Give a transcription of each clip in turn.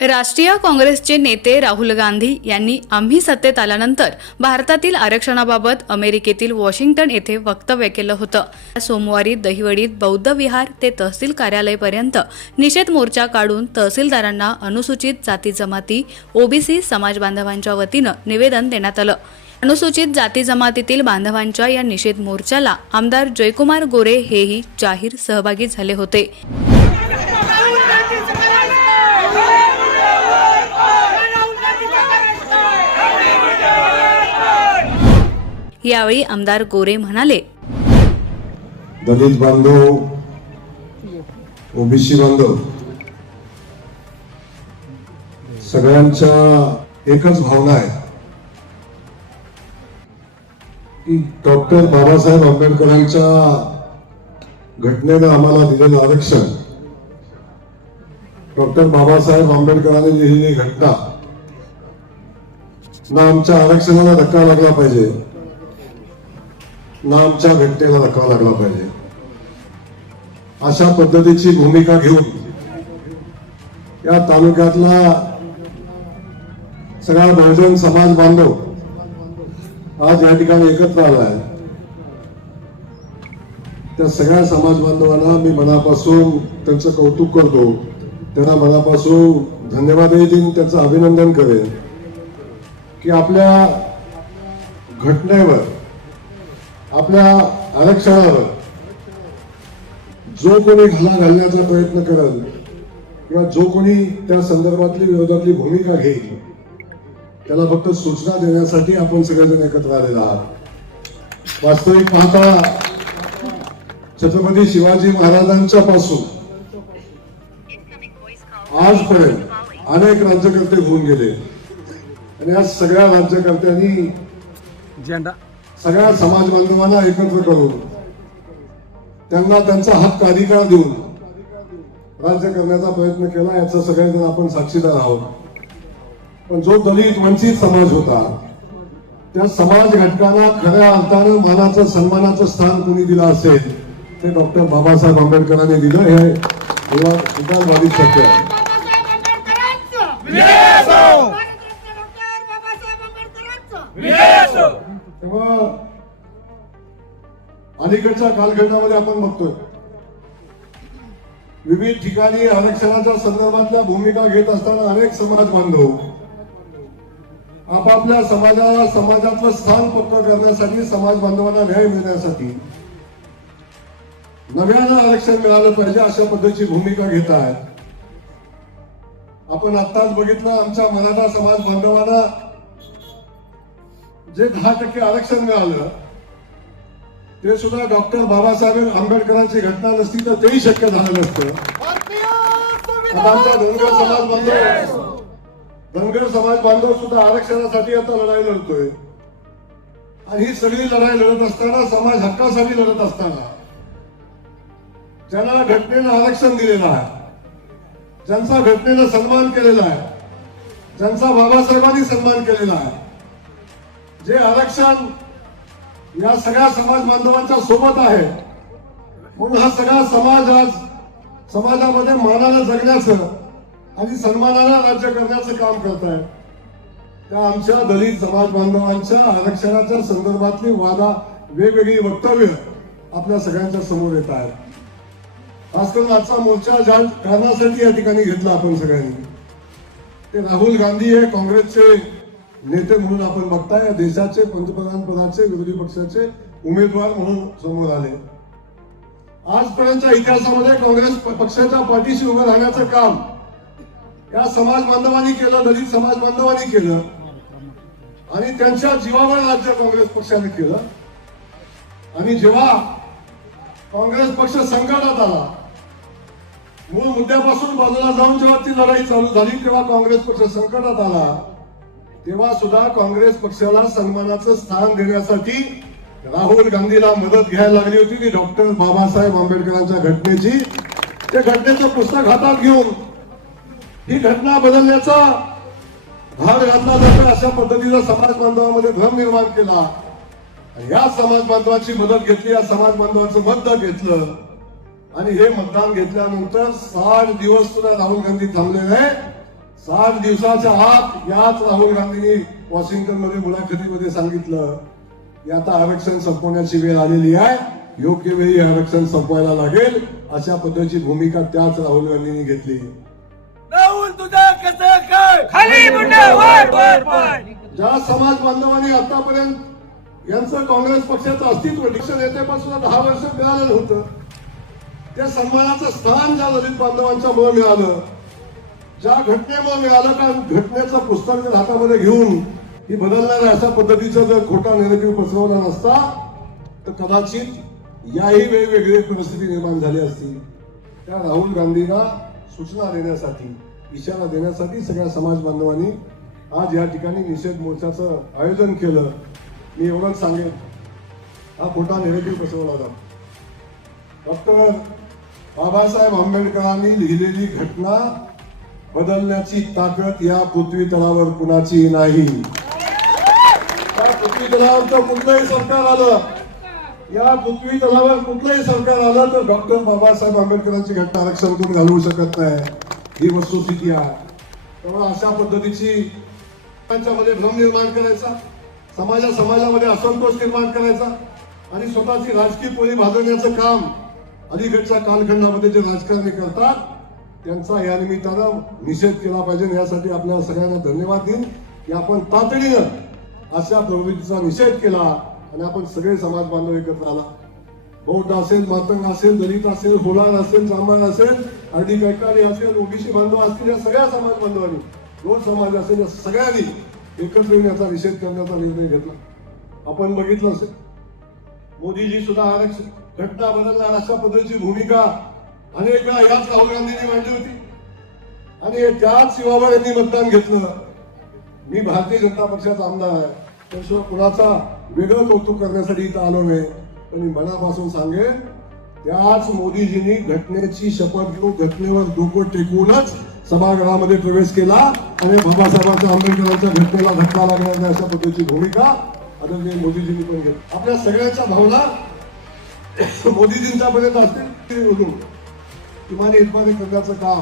राष्ट्रीय काँग्रेसचे नेते राहुल गांधी यांनी आम्ही सत्तेत आल्यानंतर भारतातील आरक्षणाबाबत अमेरिकेतील वॉशिंग्टन येथे वक्तव्य केलं होतं. सोमवारी दहिवडीत बौद्ध विहार ते तहसील कार्यालयपर्यंत निषेध मोर्चा काढून तहसीलदारांना अनुसूचित जाती जमाती ओबीसी समाज बांधवांच्या वतीनं निवेदन देण्यात आलं. अनुसूचित जाती जमातीतील बांधवांच्या या निषेध मोर्चाला आमदार जयकुमार गोरे हेही जाहीर सहभागी झाले होते. यावेळी आमदार गोरे म्हणाले. दलित बांधव ओबीसी बांधव सगळ्यांच्या एकच भावना आहे. की डॉक्टर बाबासाहेब आंबेडकरांच्या घटनेनं आम्हाला दिलेलं आरक्षण. डॉक्टर बाबासाहेब आंबेडकरांनी लिहिलेली घटना. ना आमच्या आरक्षणाला धक्का लागला पाहिजे. नामच्या घटनेला धक्का लागला पाहिजे. अशा पद्धतीची भूमिका घेऊन या तालुक्यातला सगळा बहुजन समाज बांधव आज या ठिकाणी एकत्र आला आहे. त्या सगळ्या समाज बांधवांना मी मनापासून त्यांचं कौतुक करतो. त्यांना मनापासून धन्यवादही देईन त्यांचं अभिनंदन करेन. की आपल्या घटनेवर आपल्या आरक्षणावर जो कोणी घाला घालण्याचा प्रयत्न करेल किंवा जो कोणी त्या संदर्भातली विरोधातली भूमिका घेईल त्याला फक्त सूचना देण्यासाठी आपण सगळेजण एकत्र आलेलो आहात. वास्तविक पाहता छत्रपती शिवाजी महाराजांच्या पासून आजपर्यंत अनेक राज्यकर्ते होऊन गेले. आणि या सगळ्या राज्यकर्त्यांनी झेंडा. सगळ्या समाज बांधवांना एकत्र करून त्यांना त्यांचा हक्क अधिकार देऊन राज्य करण्याचा प्रयत्न केला याचा सगळेजण आपण साक्षीदार आहोत. पण जो दलित वंचित समाज होता त्या समाज घटकांना खऱ्या अर्थानं मानाचं सन्मानाचं स्थान कोणी दिलं असेल ते डॉक्टर बाबासाहेब आंबेडकरांनी दिलं. हे सुद्धा सुद्धा सत्य आहे. तेव्हा अलीकडच्या कालखंडामध्ये आपण बघतोय. विविध ठिकाणी आरक्षणाच्या संदर्भातल्या भूमिका घेत असताना अनेक समाज बांधव आपापल्या समाजाला समाजातलं स्थान पक्क करण्यासाठी समाज बांधवांना न्याय मिळण्यासाठी नव्यानं आरक्षण मिळालं पाहिजे अशा पद्धतीची भूमिका घेत आहेत. आपण आत्ताच बघितलं आमच्या मराठा समाज बांधवांना जे दहा टक्के आरक्षण मिळालं ते सुद्धा डॉक्टर बाबासाहेब आंबेडकरांची घटना नसती तर तेही शक्य झालं नसतं. आमचा धनगर समाज बांधव धनगर समाज बांधव सुद्धा आरक्षणासाठी आता लढाई लढतोय. आणि ही सगळी लढाई लढत असताना समाज हक्कासाठी लढत असताना ज्यांना घटनेनं आरक्षण दिलेलं आहे ज्यांचा घटनेनं सन्मान केलेला आहे ज्यांचा बाबासाहेबांनी सन्मान केलेला आहे जे आरक्षण या सगळ्या समाज बांधवांच्या सोबत आहे. म्हणून हा सगळा समाज आज समाजामध्ये मानाला जगण्याचं आणि सन्मानाला राज्य करण्याचं काम करत आहे. त्या आमच्या दलित समाज बांधवांच्या आरक्षणाच्या संदर्भातली वादा वेगवेगळी वक्तव्य आपल्या सगळ्यांच्या समोर येत आहेत. खास करून आजचा मोर्चा ज्या कारणासाठी या ठिकाणी घेतला आपण सगळ्यांनी. ते राहुल गांधी हे काँग्रेसचे नेते म्हणून आपण बघताय या देशाचे पंतप्रधान पदाचे विरोधी पक्षाचे उमेदवार म्हणून समोर आले. आजपर्यंतच्या इतिहासामध्ये काँग्रेस पक्षाच्या पाठीशी उभं राहण्याचं काम या समाज बांधवांनी केलं दलित समाज बांधवांनी केलं आणि त्यांच्या जीवावर राज्य काँग्रेस पक्षाने केलं. आणि जेव्हा काँग्रेस पक्ष संकटात आला मूळ मुद्द्यापासून बाजूला जाऊन जेव्हा ती लढाई चालू झाली तेव्हा काँग्रेस पक्ष संकटात आला. तेव्हा सुद्धा काँग्रेस पक्षाला सन्मानाचं स्थान देण्यासाठी राहुल गांधीला मदत घ्यायला लागली होती ती डॉक्टर बाबासाहेब आंबेडकरांच्या घटनेची. त्या घटनेचं पुस्तक हातात घेऊन ही घटना बदलण्याचा भाग घातला जातोय अशा पद्धतीचा समाज बांधवामध्ये भ्रम निर्माण केला. या समाज बांधवाची मदत घेतली या समाज बांधवाचं मतदान घेतलं. आणि हे मतदान घेतल्यानंतर साठ दिवस सुद्धा राहुल गांधी थांबले साठ दिवसाच्या आत याच राहुल गांधींनी वॉशिंग्टनमध्ये मुलाखतीमध्ये सांगितलं की आता आरक्षण संपवण्याची वेळ आलेली आहे. योग्य वेळी हे आरक्षण संपवायला लागेल. अशा पद्धतीची भूमिका त्याच राहुल गांधींनी घेतली. राहुल तुझं कसं काय? ज्या समाज बांधवांनी आतापर्यंत यांचं काँग्रेस पक्षाचं अस्तित्व पक्ष नेतेपासून दहा वर्ष मिळालं नव्हतं त्या सन्मानाचं स्थान ज्या दलित बांधवांच्या मुळे मिळालं ज्या घटनेमुळे मिळालं का घटनेचं पुस्तक जर हातामध्ये घेऊन ही बदलणाऱ्या अशा पद्धतीचा जर खोटा नेरेटिव्ह पसरवला नसता तर कदाचित याही वेगवेगळी परिस्थिती निर्माण झाली असती. त्या राहुल गांधींना सूचना देण्यासाठी इशारा देण्यासाठी सगळ्या समाज बांधवांनी आज या ठिकाणी निषेध मोर्चाचं आयोजन केलं. मी एवढंच सांगेन. हा खोटा नेरेटिव्ह पसरवला जातो. डॉक्टर बाबासाहेब आंबेडकरांनी लिहिलेली घटना बदलण्याची ताकद या पृथ्वी तलावर कुणाची नाही. या पृथ्वी तलावर कुठलंही सरकार आलं. या पृथ्वी तलावर कुठलंही सरकार आलं तर डॉक्टर बाबासाहेब आंबेडकरांची घटना आरक्षण करून घालवू शकत नाही. ही वस्तुस्थिती आहे. त्यामुळे अशा पद्धतीची त्यांच्यामध्ये भ्रम निर्माण करायचा समाजा समाजामध्ये असंतोष निर्माण करायचा आणि स्वतःची राजकीय पोळी भाजवण्याचं काम अलीकडच्या कालखंडामध्ये जे राजकारणी करतात त्यांचा या निमित्तानं निषेध केला पाहिजे यासाठी आपल्याला सगळ्यांना धन्यवाद देईन. की आपण तातडीनं अशा प्रवृत्तीचा निषेध केला आणि आपण सगळे समाज बांधव एकत्र आला. बौद्ध असेल मातंग असेल दलित असेल होलार असेल ब्राह्मण असेल अर्धी कैकाडी असेल ओबीसी बांधव असतील या सगळ्या समाज बांधवांनी रोज समाज असेल या सगळ्यांनी एकत्र येऊन याचा निषेध करण्याचा निर्णय घेतला. आपण बघितलं असेल. मोदीजी सुद्धा आरक्षण घटना बदलणार अशा पद्धतीची भूमिका अनेक वेळा याच राहुल गांधींनी मांडली होती. आणि त्याच शिवावर यांनी मतदान घेतलं. मी भारतीय जनता पक्षाचा आमदार आहे. त्याशिवाय कुणाचा वेगळं कौतुक करण्यासाठी इथं आलो नाही. पण मी मनापासून सांगेन त्याच मोदीजींनी घटनेची शपथ घेऊन घटनेवर डोकं टेकवूनच सभागृहामध्ये प्रवेश केला आणि बाबासाहेबांच्या आंबेडकरांच्या घटनेला धक्का लागणार नाही अशा पद्धतीची भूमिका आदरणीय मोदीजींनी पण घेतली. आपल्या सगळ्यांच्या भावना मोदीजींच्या पर्यंत असतील. बोलून इतमाने करण्याचं काम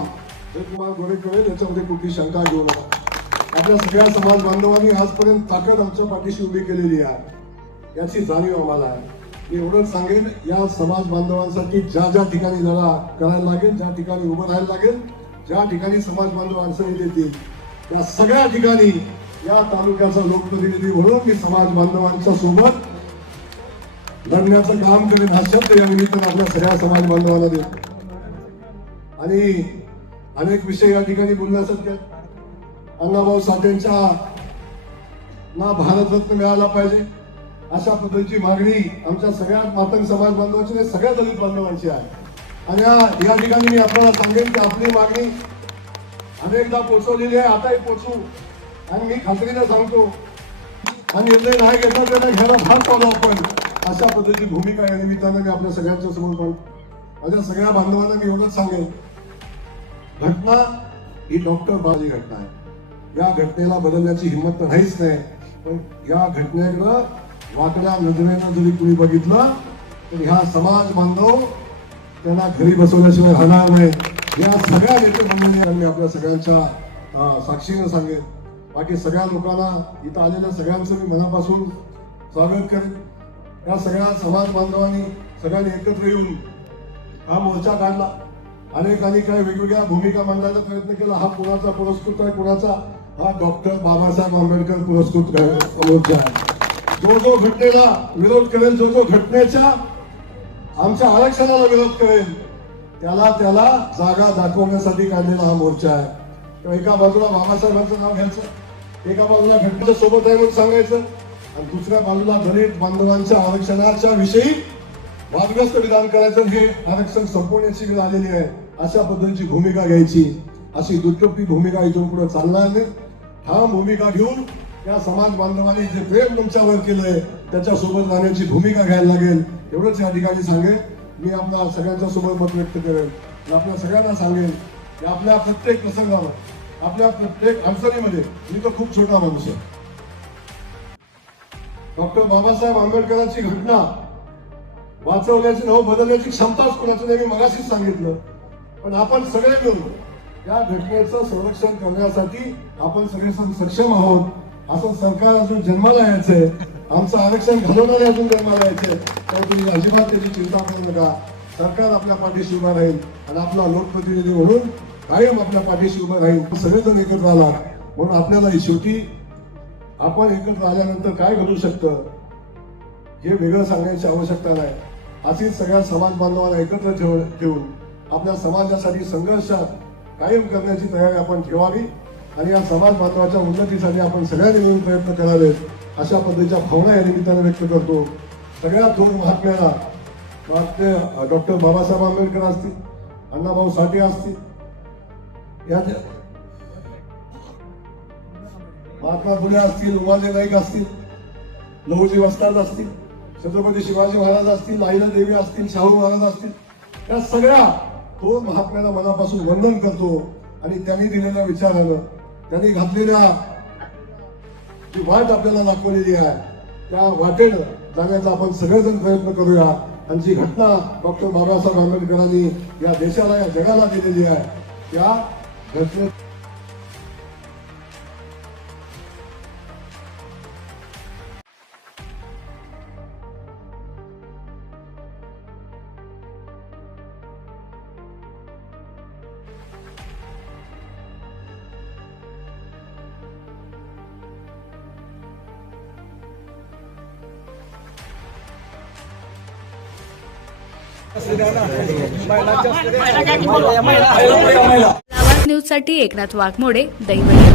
हे तुम्हाला गोरे कळेल याच्यामध्ये कुठली शंका घेऊ नका. आपल्या सगळ्या समाज बांधवांनी आजपर्यंत ताकद आमच्या पाठीशी उभी केलेली आहे. याची जाणीव आम्हाला आहे. मी एवढंच सांगेन या समाज बांधवांसाठी ज्या ज्या ठिकाणी लढा करायला लागेल ज्या ठिकाणी उभं राहायला लागेल ज्या ठिकाणी समाज बांधव अडचणी देतील त्या सगळ्या ठिकाणी या तालुक्याचा लोकप्रतिनिधी म्हणून मी समाज बांधवांच्या सोबत लढण्याचं काम करेन हा शब्द या निमित्तानं आपल्या सगळ्या समाज बांधवांना देतो. आणि अनेक विषय या ठिकाणी बोलण्यासारखे आहेत. अण्णाभाऊ साठेंच्या ना भारतरत्न मिळाला पाहिजे अशा पद्धतीची मागणी आमच्या सगळ्या मातंग समाज बांधवांची आणि सगळ्या दलित बांधवांची आहे. आणि या- ठिकाणी मी आपल्याला सांगेन की आपली मागणी अनेकदा पोचवलेली आहे आताही पोचवू आणि मी खात्रीनं सांगतो आणि निर्णय नाही घेतला त्यांना घ्यायला फार पावलो आपण. अशा पद्धतीची भूमिका या निमित्तानं मी आपल्या सगळ्यांच्या समोर काढतो माझ्या सगळ्या बांधवांना मी एवढंच सांगेन घटना ही डॉक्टर बाजी घटना आहे. या घटनेला बदलण्याची हिंमत तर नाहीच नाही पण या घटनेकडं वाकड्या नजरेनं जरी तुम्ही बघितलं तर ह्या समाज बांधव त्यांना घरी बसवल्याशिवाय राहणार नाही. या सगळ्या नेते मंडळी आपल्या सगळ्यांच्या साक्षीनं सांगेन. बाकी सगळ्या लोकांना इथं आलेल्या सगळ्यांचं मी मनापासून स्वागत करेन. या सगळ्या समाज बांधवांनी सगळ्यांनी एकत्र येऊन हा मोर्चा काढला. अनेकांनी काही वेगवेगळ्या भूमिका मांडण्याचा प्रयत्न केला. हा कुणाचा पुरस्कृत आहे? कुणाचा? हा डॉक्टर बाबासाहेब आंबेडकर पुरस्कृत आहे- मोर्चा आहे जो जो घटनेला विरोध करेल जो जो घटनेच्या आमच्या आरक्षणाला विरोध करेल त्याला त्याला जागा दाखवण्यासाठी काढलेला हा मोर्चा आहे. तर एका बाजूला बाबासाहेबांचं नाव घ्यायचं एका बाजूला घटनेच्या सोबत आहे म्हणून सांगायचं आणि दुसऱ्या बाजूला दलित बांधवांच्या आरक्षणाच्या विषयी वादग्रस्त विधान करायचं हे आरक्षण संपवण्याची वेळ आलेली आहे. अशा पद्धतीची भूमिका घ्यायची. अशी दुटप्पी भूमिका इथून पुढे चालणार नाही. ठाम भूमिका घेऊन त्या समाज बांधवांनी जे प्रेम तुमच्यावर केलंय त्याच्यासोबत राहण्याची भूमिका घ्यायला लागेल. एवढंच या ठिकाणी सांगेन. मी आपल्या सगळ्यांच्या सोबत मत व्यक्त करेन. आपल्या सगळ्यांना सांगेन की आपल्या प्रत्येक प्रसंगावर आपल्या प्रत्येक अडचणीमध्ये मी तर खूप छोटा माणूस आहे. डॉक्टर बाबासाहेब आंबेडकरांची घटना वाचवण्याची नाव बदलण्याची क्षमताच कोणाची नाही मी मगाशीच सांगितलं. पण आपण सगळे मिळून या घटनेचं संरक्षण करण्यासाठी आपण सगळे सण सक्षम आहोत. असं सरकार अजून जन्माला यायचंय आमचं आरक्षण घालवणारे अजून जन्माला यायचंय तर तुम्ही अजिबात त्याची चिंता करू नका. सरकार आपल्या पाठीशी उभा राहील आणि आपला लोकप्रतिनिधी म्हणून कायम आपल्या पाठीशी उभं राहील. सगळेजण एकत्र आला म्हणून आपल्याला ही शेवटी आपण एकत्र आल्यानंतर काय घडू शकतं? हे वेगळं सांगण्याची आवश्यकता नाही. अशीच सगळ्या समाज बांधवांना एकत्र ठेव ठेवून आपल्या समाजासाठी संघर्षात कायम करण्याची तयारी आपण ठेवावी आणि या समाज बांधवाच्या उन्नतीसाठी आपण सगळ्यांनी मिळून प्रयत्न करावेत अशा पद्धतीच्या भावना या निमित्ताने व्यक्त करतो. सगळ्या दोन महात्म्याला वाटते डॉक्टर बाबासाहेब आंबेडकर असतील अण्णाभाऊ साठे असतील या महात्मा फुले असतील उमाजी नाईक असतील लहुजी वस्ताद असतील छत्रपती शिवाजी महाराज असतील लाईला देवी असतील शाहू महाराज असतील या सगळ्या तो महात्म्याला मनापासून वंदन करतो आणि त्यांनी दिलेल्या विचारानं त्यांनी घातलेल्या जी वाट आपल्याला दाखवलेली आहे त्या वाटेनं जाण्याचा आपण सगळेजण प्रयत्न करूया. आणि जी घटना डॉक्टर बाबासाहेब आंबेडकरांनी या देशाला या जगाला दिलेली आहे. त्या घटनेत आवाज न्यूजसाठी एकनाथ वाघमोडे दैवडी